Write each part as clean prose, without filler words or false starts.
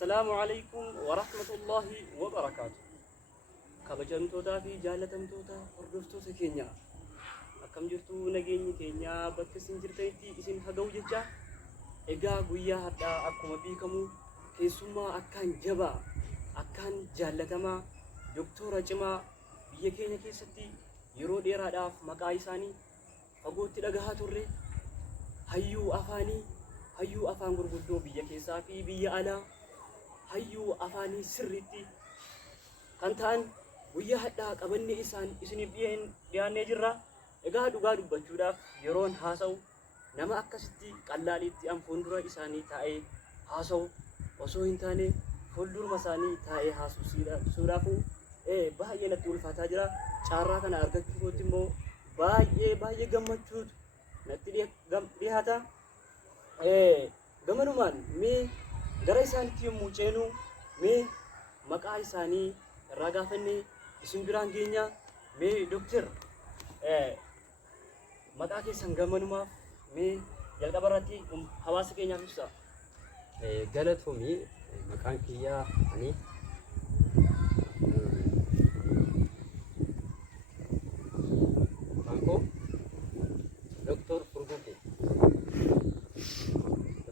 Assalamualaikum warahmatullahi wabarakatuh. Kabajamtootaa fi jaallatamtoota hordoftoota keenya akkam jirtu nageenyi keenya bakka isin jirtanitti isin haga'u jecha egaa guyyaa har'aa akkuma beekamu keessummaa akkaan jabaa akkaan jaallatamaa doktora cimaa biyya keenya keessatti yeroo dheeraadhaaf maqaa isaanii fagootti dhagahaa turre hayyuu afaanii hayyuu afaan gurguddoo biyya keessaa fi biyya alaa hayyuu afaanii sirriitti kan ta'an guyyaa hadhaa qabanne isaan isiniif dhiyaannee jirra. Egaa dhugaa dubbachuudhaaf yeroon haasa'u nama akkasitti qallaaliitti an fuuldura isaanii taa'ee haasa'u osoo hin taane fuulduruma isaanii taa'ee haasa'uudhaaf baay'ee natti ulfaataa jira. Caarraa kana argachuutti immoo baay'ee gammachuutu natti dhiyaata. Gamanumaan mee gara isaanitti yommuu ceenu mee maqaa isaanii irraa gaafannee isin biraan geenya. Mee doktor maqaa keessan gamanumaaf mee jalqaba irratti hawaasa keenyaaf ibsa. Galatoomii maqaan kiyyaa ani Bangko Dr. Furguge.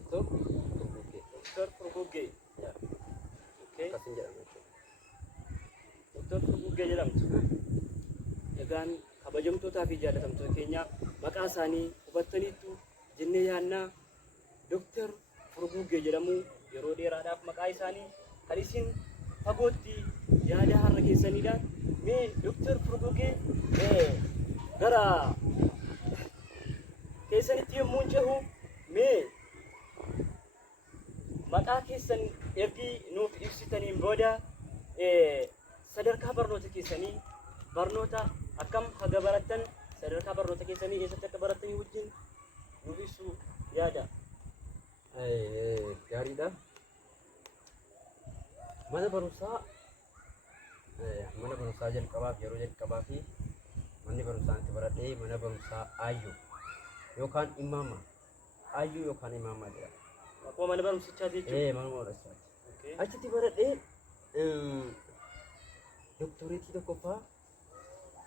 Dr. Furguge. Ya. Okay. Kasih jalan. Dr. Furguge jedhamtu. Egaan kabajamtootaa fi jaallatamtoota keenya maqaa isaanii hubattaniittu jennee yaannaa. Dr. Furguge jedhamu yeroo dheeraadhaaf maqaa isaanii kan isin fagootti yaada har'a keessanidha. Mee Dr. Furguge gara keessanitti yommuu cehu mee maqaa keessan ergi nuuf ibsitaniin booda sadarkaa barnoota keessanii barnoota akkam haga barattan sadarkaa barnoota keessanii eessatti akka barattanii wajjin nuuf ibsuu yaada. Gaariidha. Mana barumsaa jalqabaaf yeroo jalqabaa fi manni barumsaa itti baradhee mana barumsaa Aayyoo yookaan Imaammaa. Aayyoo yookaan Imaammaa jedhama. Akkuma mana barumsichaa jechuudha. Mana barumsaati. Okay. Achitti baradhee doktoreetii tokkoffaa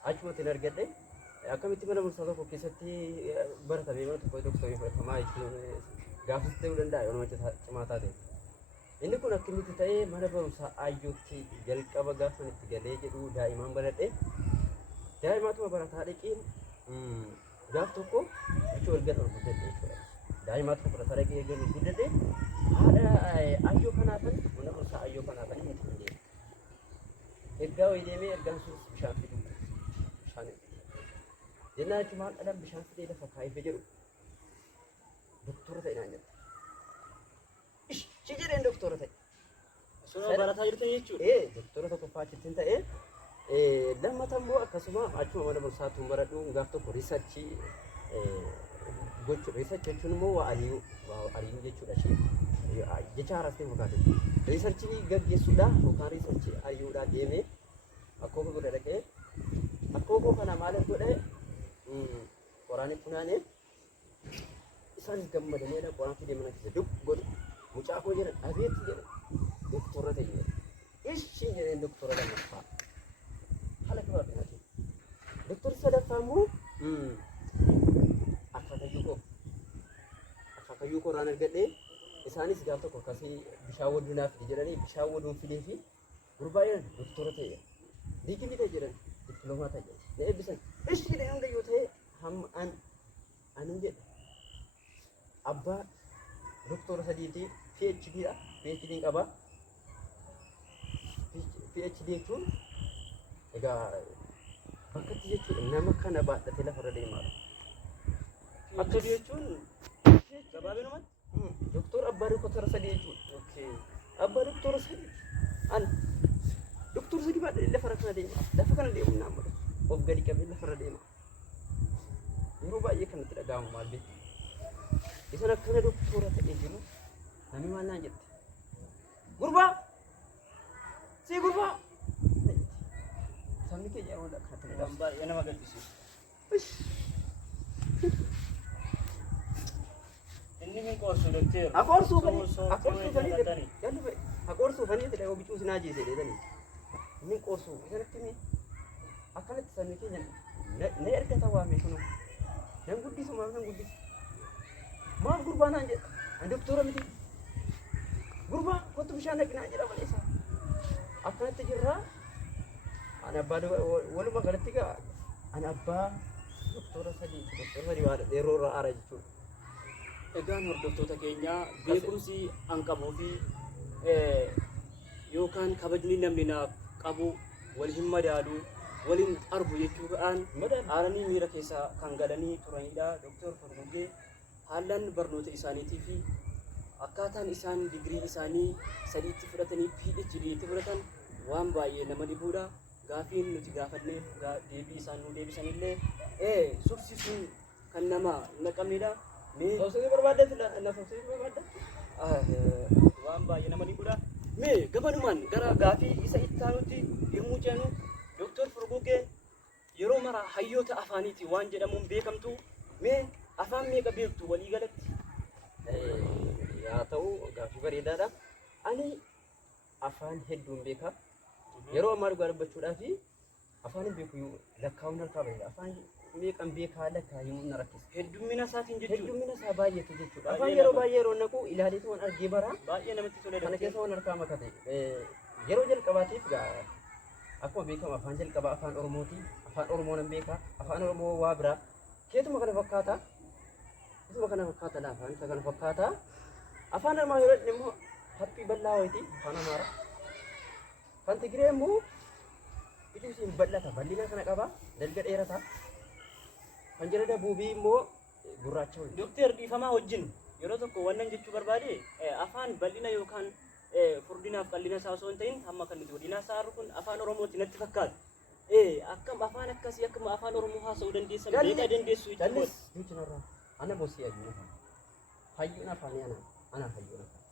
achumatti argadhe. Akkamitti mana barumsaa tokko keessatti baratamee mana tokko doktorii fudhatamaa jechuun gaafas ta'uu danda'a yoo nama cimaa taate. Inni kun akkamitti ta'ee mana barumsaa Aayyootti jalqaba gaafa itti galee jedhu daa'imaan baradhe. Daa'imaatuma barataa dhaqeen gaaf tokko bichuu erga guddadhe jechuudha. Daa'imaatuma barataa dhaqee erga guddadhe haadha Aayyoo kanaafan mana barumsaa Aayyoo kanaafan itti fidee. Ergaa wayii deemee ergaan sunis bishaan fiduu. Bishaan jennaan jechuun maal dhala bishaan fidee lafa kaayee jedhu doktora ta'e naan jedha. Ishi jedheen doktora ta'e. Osoo barataa jirtan jechuudha. Doktora tokkoffaa achitti ta'e lammata immoo akkasuma achuma mana barumsaatu baradhu gaaf tokko riisarchii gochuu riisarchii jechuun immoo waa ari'uu jechuudha. Jecha haaraastee fakkaate. Riisarchii gaggeessuudhaaf yookaan riisarchii ari'uudhaaf deemee akkoo godhe dhaqee akkoo kana maal godhe qoraanii funaanee isaanis gammadanii qoraan fidee mana keessa dub godhu mucaa koo jedhan abeetti jedhan doktora ta'e jedhan ishii jedheen doktora lammaffaa haala kabaa binaati doktorri sadaffaa immoo akaakayyuu koo irraan argadhee isaanis gaaf tokko akkasii bishaan waduunaaf jedhanii bishaan waduun fidee fi gurbaa jedhan doktora ta'e diigrii ta'e jedhan dippiloomaa ta'e jedhan na eebbisan ishii jedhee hanga yoo ta'e hamma anin jedha abbaa doktora sadiitii PhDdha. PhD qaba. PhD jechuun egaa bakkatti jechuudha nama kana baadhatee lafarra deemaadha. PhD jechuun gabaabinumatti doktora abbaa doktora sadii jechuudha. okay. Abbaa doktora sadii an doktora sadii baadhatee lafarra kana deema. Lafa kana deemu naan mala of gadi qabee lafarra deema. Yeroo baay'ee kanatti dhaga'amu maal beektu. Isan akkana doktora ta'ee jiru namni maal naan jette gurbaa si gurbaa sabni keenya yeroo akkana baay'ee nama gaddisiisu. Inni hin qoorsu doktor. Akoorsu bani. Akoorsu bani. Jalli bani. obichuu sinaa jeesee dheedanii. Inni qoosuu isanitti mi akkanatti sabni keenya na ergata waamee kunu nan guddisu maaf nan guddisu maaf gurbaa naan jedha an doktora miti gurbaa kottu bishaan dhaqinaa jedha malee isaa akkanatti jirraa ani abbaa waluma galatti gaa ani abbaa doktora sadii waan dheeroo irraa aara jechuudha. Egaan hordoftoota keenyaa beekumsi an qabuu fi yookaan kabajni namni naaf qabu wal hin madaalu waliin argu jechuudhaan aaranii miira keessa kan galanii turanidha. Doktor Furguggee haalaan barnoota isaaniitii fi akkaataan isaan digirii isaanii sadiitti fudhatanii PhD itti fudhatan waan baay'ee nama dhibuudha. Gaafiin nuti gaafanneef deebii isaan nu deebisanillee subsisuun kan nama naqamedha. Soosii barbaaddeetu na soosii barbaadda? Waan baay'ee nama dhibuudha. Mee gabanumaan gara gaafii isa itti aanutti yommuu jennu Doktor Furguggee yeroo mara hayyoota afaaniiti waan jedhamuun beekamtu. Mee afaan meeqa beektu walii galatti? Yaa ta'u gaafii bareedaadha. Ani afaan hedduun beeka. Yeroo ammaa dhugaa dubbachuudhaa fi afaan hin beeku lakkaa'uun harkaa bareeda. Afaan meeqan beekaa lakkaa'uun na rakkisa. Heddummina isaatiin jechuudha. Heddummina isaa baay'eetu jechuudha. Afaan yeroo baay'ee yeroo naqu ilaaleetu waan argee bara. Baay'ee namatti toledha. Kana keessa waan harkaa makate. Yeroo jalqabaatiif akkuma beekamu afaan jalqabaa afaan Oromooti. Afaan Oromoo nan beeka. Afaan Oromoo waa biraa. Keetuma kana fakkaata. Keetuma kana fakkaata laa afaan isa kana fakkaata. Afaan Amaaraa yeroo immoo haphii bal'aa wayiiti afaan Amaaraa. Kan Tigiree immoo ijuusiin bal'ata. Bal'ina kana qaba. Dalga dheerata. Kan jala dabuubii immoo gurraacha wayii. Doktor dhiifamaa wajjin yeroo tokko wannan jechuu barbaade afaan bal'ina yookaan furdinaaf qal'ina isaa osoo hin ta'in hamma kan nuti godina isaa kun afaan Oromooti natti fakkaata. Akkam afaan akkasii akkuma afaan Oromoo haasa'uu dandeessan beekaa dandeessu jechuudha. Dallis jechuudha. Ana boosii ayyuu. Hayyuun afaanii ana hayyuun afaan.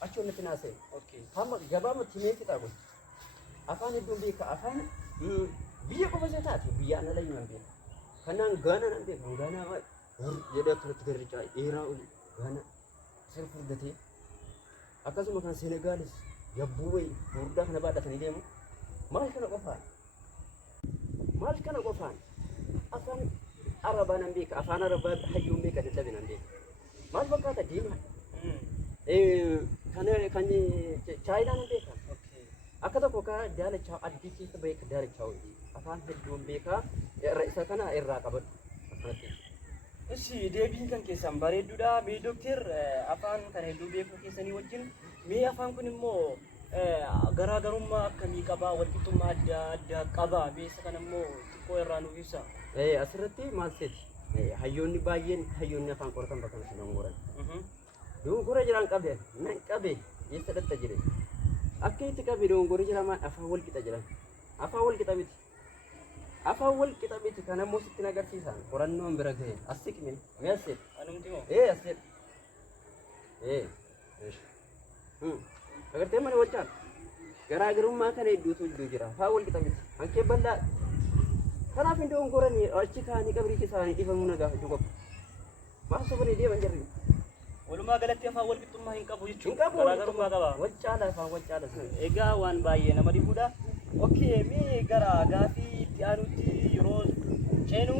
Achi onnatti naasee. Okay. Hamma gabaamatti meetii taa'u. Afaan hedduun beeka. Afaan biyya qofa isa taate biyya ana layyuu nan beeka. Kanaan Gaana nan beeka. Gaana jedhee akkanatti garricaa dheeraa oli Gaana sir furdatee akkasuma kan Senegaalis yabbuu wayii furdaa kana baadhatanii deemu. Maal kana qofaan? Maal kana qofaan? Afaan Arabaa nan beeka. Afaan Arabaa hayyuun beeka dadhabe nan beeka. Maal fakkaata deemaa? Kan Chaayinaa nan beeka. Akka tokko ka daalachaa addii keessa beeka daalachaa wayii. Afaan hedduun beeka. Isa kana irraa qabadhu. Akkanatti. Ishi deebiin kan keessan bareedduudha. Mee doktor afaan kana hedduu beekuu keessanii wajjin mee afaan kun immoo garaagarummaa akkamii qabaa? Walqixxummaa adda addaa qabaa? Beessa kana immoo xiqqoo irraa nuuf ibsa. Asirratti maal seeti? Hayyoonni baay'een hayyoonni afaan qoratan bakka kanatti dongoran. Dongora jiraan qabe nan qabe eessa dhatta jire? Akka itti qabe dongora jira maan afaan wal qixa jiran. Afaan wal qixa miti. Afaan wal qixa miti kan ammoo sitti agarsiisan qorannoon bira gahe as siqne mee as seeti? Anumti moo? As seeti. Agartee mana wal caala. Garaagarummaa kana hedduutu iddoo jira. Afaan wal qixa miti. Hankee bal'aa. Kanaaf hin dongoranii achi kaanii qabrii isaanii dhifamuu na gaafachuu qabu. Maaf sobalee deeman jarri. Walumaa galatti afaan walqixxummaa hin qabu jechuudha. Hin qabu. Garaagarummaa qaba. Wal caala afaan wal caala. Egaa waan baay'ee nama dhibuudha. Okay, mee gara gaafii itti aanutti yeroo ceenu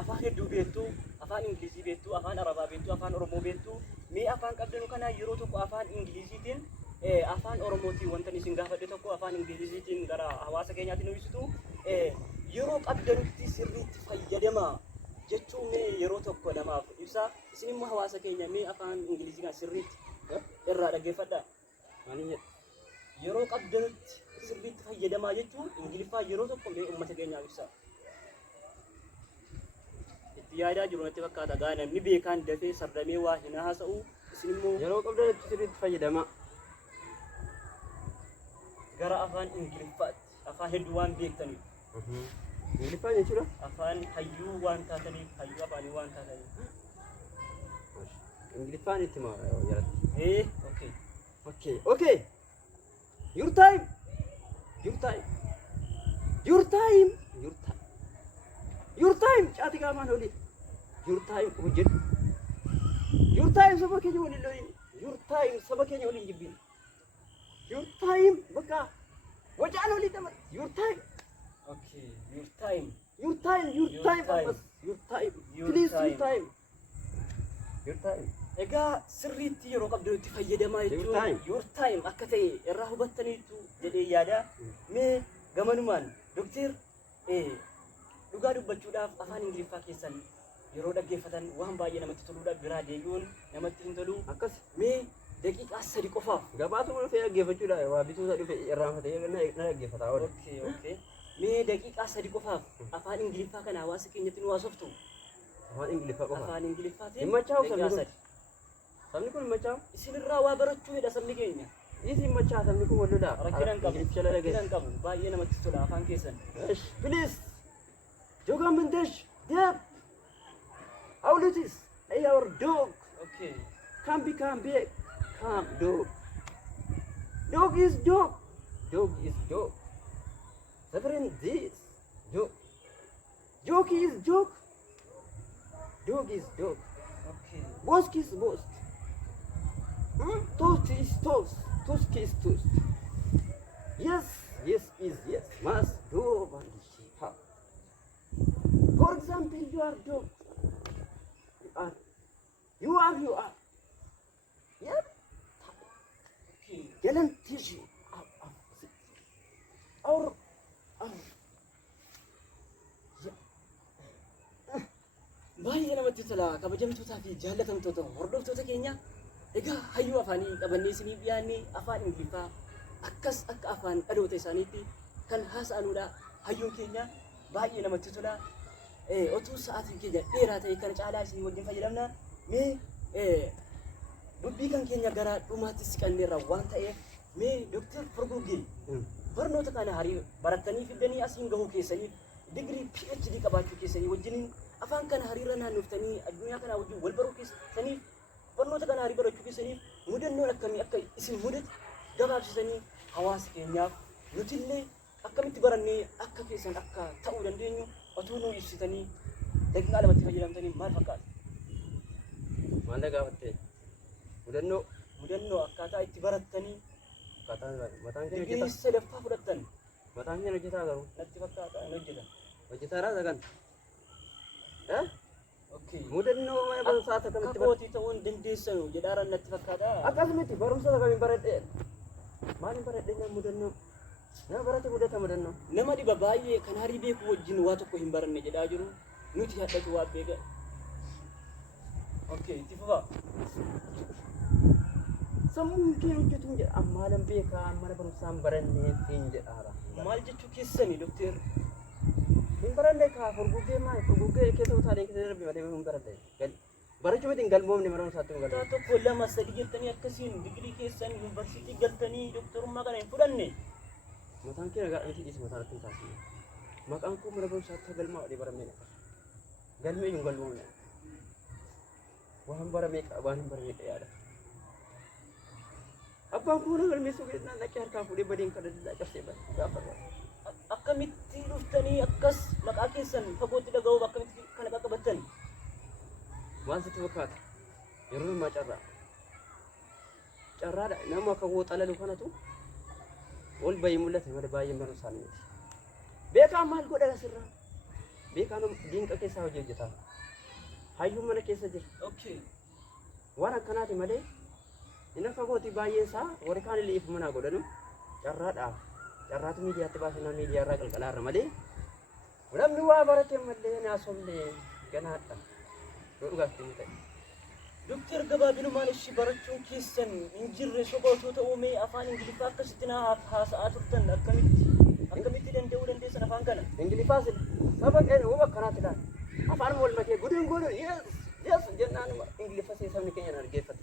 afaan hedduu beektu, afaan Ingilizii beektu, afaan Arabaa beektu, afaan Oromoo beektu. Mee afaan qabdanu kana yeroo tokko afaan Ingiliziitiin afaan Oromootiin wanta isin gaafadhe tokko afaan Ingiliziitiin gara hawaasa keenyaatti nu ibsitu. Yeroo qabdanutti sirriitti fayyadamaa jechuun mee yeroo tokko namaaf ibsa. Isin immoo hawaasa keenya mee afaan Ingilizii kana sirriitti irraa dhaggeeffadha. Yeroo qabdanutti sirriitti fayyadamaa jechuun Ingiliffaa yeroo tokko mee uummata keenyaaf ibsa. Itti yaadaa jiru natti fakkaata gaa namni beekaan dafee sardamee waa hin haasa'u. Isin immoo yeroo qabdanutti sirriitti fayyadamaa. Gara afaan Ingiliffaatti afaan hedduu waan beektaniif. Ingiliffaa jechuudha? Afaan hayyuu waan taataniif hayyuu afaanii waan taataniif. Ingiliffaan itti maa jalatti? Okay. Okay. Your time. Caati qaamaan oli. Your time hojjedhu. Your time saba keenya waliin loyin. Your time saba keenya waliin jibbin. your time baka wajaan ulit naman your time Okay, your time. your time your Your time time. Abbas your time Your please time. your time Egaa sirriitti yeroo qabdu itti fayyadamaa Your jechuun time. your time akka ta'e irraa hubattaniitu jedhee yaada. Mee gamanumaan Dookter dhugaa dubbachuudhaaf afaan Ingiliffaa keessan yeroo dhaggeeffatan waan baay'ee namatti toluudha. Biraa deebi'uun namatti hin tolu. akkas Mee daqiiqaa 3 qofaaf. gabaatuma dhufee dhaggeeffachuudha waa bituusa dhufe irraanfatee na dhaggeeffataa oole Okay. Mee daqiiqaa 3 qofaaf afaan Ingiliffaa kana hawaasa keenyatti nu haasoftu. afaan Ingiliffaa qofa Afaan Ingiliffaatiin Hin machaa'u daqiiqaa sabni kun. 3. sabni kun machaa'u Isinirraa waa barachuu hidha sabni keenya. isin machaa sabni kun wallola Rakkinaan qabu. Ingiliffa jala dhagee Rakkinaan qabu. Baay'ee namatti tola afaan keessan. Esh, please. Joga Mendesh, Deb. How it is? Hey, our dog. Okay. Come back. Come, dog. Dog is dog. Dog is dog. Severin this. Dog. Joke is joke. Dog is dog. Okay. Bosk is bosk. Toast is toast. Toast is toast. Yes is yes. Must do and have. For example, you are dog. You are. Yep. Okay. Jalan tissue. Or. Baay'ee namatti tola kabajamtootaa fi jaallatamtoota hordoftoota keenya. Egaa hayyuu afaanii qabannee isinii dhiyaannee afaan Ingiliffaa akkas akka afaan dhaloota isaaniitti kan haasa'anudha. Hayyuun keenya baay'ee namatti tola. Otuu sa'aatiin keenya dheeraa ta'e kana caalaa isinii wajjin fayyadamna. Mee dubbii kan keenya gara dhumaatti siqanneerra waan ta'eef mee Dookter Furguggee barnoota kana harii barattanii fiddanii asiin gahuu keessaniif digirii PhD qabaachuu keessanii wajjiniin afaan kana hariirra naannoftanii addunyaa kanaa wajjin wal baruu keessaniif barnoota kana harii barachuu keessaniif mudannoon akkamii akka isin mudate gabaabsisanii hawaasa keenyaaf nutillee akkamitti barannee akka keessan akka ta'uu dandeenyu otoo nuu ibsitanii daqiiqaa lamatti fayyadamtanii maal fakkaata? Maal gaafatte? Mudannoo akkaataa itti barattanii mataan kee digirii hojjetaa. sadaffaa fudhattan Mataan kee hojjetaa garuu. natti fakkaata hin hojjetan. Hojjetaa sagan. Okay. Mudannoo mana barumsaa akkamitti Akka kootii ta'uu hin dandeessanu jedhaaran natti fakkaata. akkasumatti barumsa akkamiin baradhe? Maaliin baradhe nama mudannoo? Nama barate mudata mudannoo. Nama dhiba baay'ee kan harii beeku wajjin waa tokko hin baranne jedhaa jiru. Nuti hadhatu waa beeka. Okay, itti fufaa. Sammuun kee hojjetu hin jedha. Ammaalan beekaa mana barumsaan barannee hin jedhaara. Maal jechuu keessani Dookter? Hin baranne kaa furguggee maal furguggee keessa utaalee keessa darbe malee hin baranne. Barachuu miti hin galmoomne mana barumsaatti hin Kutaa galmoomne. tokko lama sadii jettanii akkasiin digirii keessan yuunivarsiitii galtanii dooktorummaa kana hin fudhanne. Mataan kee nagaa miti dhiisi mataan ittiin taasise. Maqaan koo mana barumsaatti galmaa wadhee baramee galmee hin galmoomne. Waan baramee waan hin baramee yaada. Abbaan koo na galmeessuu keessatti naqee harkaa fuudhee badeen kana dillaa cabsee gaafa Akkamitti dhuftanii akkas maqaa keessan fagootti dhaga'uuf akkamitti kana qaqqabattan? maal sitti fakkaata? Yeroo ammaa carraa. Carraadha nama akka koo xalalu kanatu ol bahii mul'ate malee baay'een barumsaan miti. Beekaa maal godha asirraa? Beekaan diinqa keessaa hojii hojjetaa. Hayyuun mana keessa jira. Okay. Waan akkanaati malee inni akka kooti baay'een isaa warri kaan illee ifu manaa godhanu carraadha. Carraatu miidiyaatti baasnaan miidiyaa irraa qalqalaarra malee namni waa barate malee naasofne ganaadha. Yoo dhugaatti ni ta'e. Dookter gabaabinumaan ishii barachuun keessan hin jirre soba otoo ta'uu mee afaan Ingiliffaa akkasitti na haasa'aa turtan akkamitti danda'uu dandeessan afaan kana? Ingiliffaas saba keenya wama akkanaatti laata. Afaan wal makee gudun gudun yes jennaan Ingiliffa sabni keenya dhaggeeffate.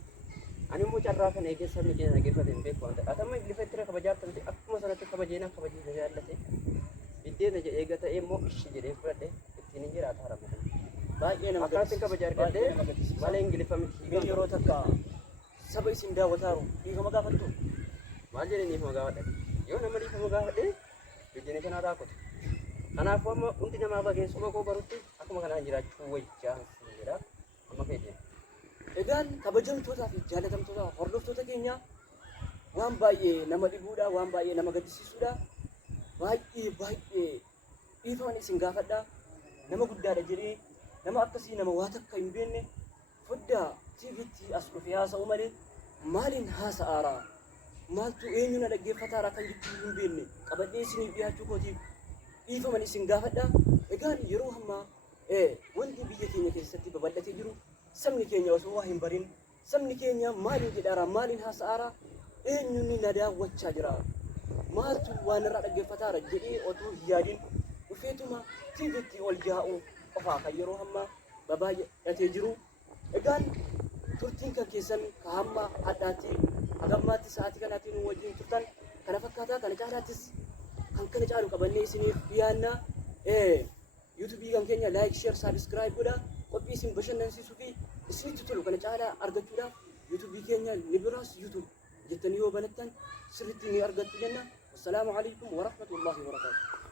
Ani immoo carraa kana eegee sabni keenya dhaggeeffate hin beeku waan ta'eef. Atamma Ingiliffa itti kabajaartan akkuma sanatti kabajeenaa kabajee jaallate. Biddeena jedhee gata immoo ishi jedhee fudhadhe ittiin hin jiraata haramatan. Baay'ee nama Akkaatiin kabaja argadhee malee Ingiliffa miti. yeroo takka saba isin daawwataaru dhiifama gaafattu. Maal jedhanii dhiifama gaafadhe? Yoo nama dhiifama gaafadhe biyyi kana raakutu. Kanaafuu amma hundi namaa bagee soba koo barutti akkuma kanaan jiraachuu wayyaa jedha amma feetee. Egaan kabajamtootaa fi jaalatamtoota hordoftoota keenya waan baay'ee nama dhibuudha, waan baay'ee nama gaddisiisuudha. Baay'ee dhiifama isin gaafadha. Nama guddaadha jedhee nama akkasii nama waa takka hin beekne foddaa tiiviitti as dhufee haasa'u malee maaliin haasa'aaraa? Maaltu eenyu na dhaggeeffataara kan jettu hin beekne qabadhee isiniif dhiyaachuu kootiif dhiifama isin gaafadha. Egaan yeroo ammaa wanti biyya keenya keessatti babal'atee jiru sabni keenya osoo waa hin barin sabni keenya maaliin jedhaara, maaliin haasa'aara, eenyuun na daawwachaa jira, maaltu waan irraa dhaggeeffataara jedhee otoo hin yaadin dhufeetuma tiiviitti ol yaa'u qofaa kan yeroo ammaa baay'atee jiru. Egaan turtiin kan keessan ka hamma hadhaatti hagammaatti sa'aatii kanaatiin wajjin turtan kana fakkaataa kana caalaattis kan kana caalu qabannee isiniif dhiyaanna. YouTube kan keenya like, share, subscribe godhaa. Qophii isin bashannansiisuu fi isinitti tolu kana caalaa argachuudhaaf YouTube keenya Liberaas YouTube jettanii yoo banattan sirriitti ni argattu jenna. Wassalaamu alaikum wa rahmatullahi wa barakatuh.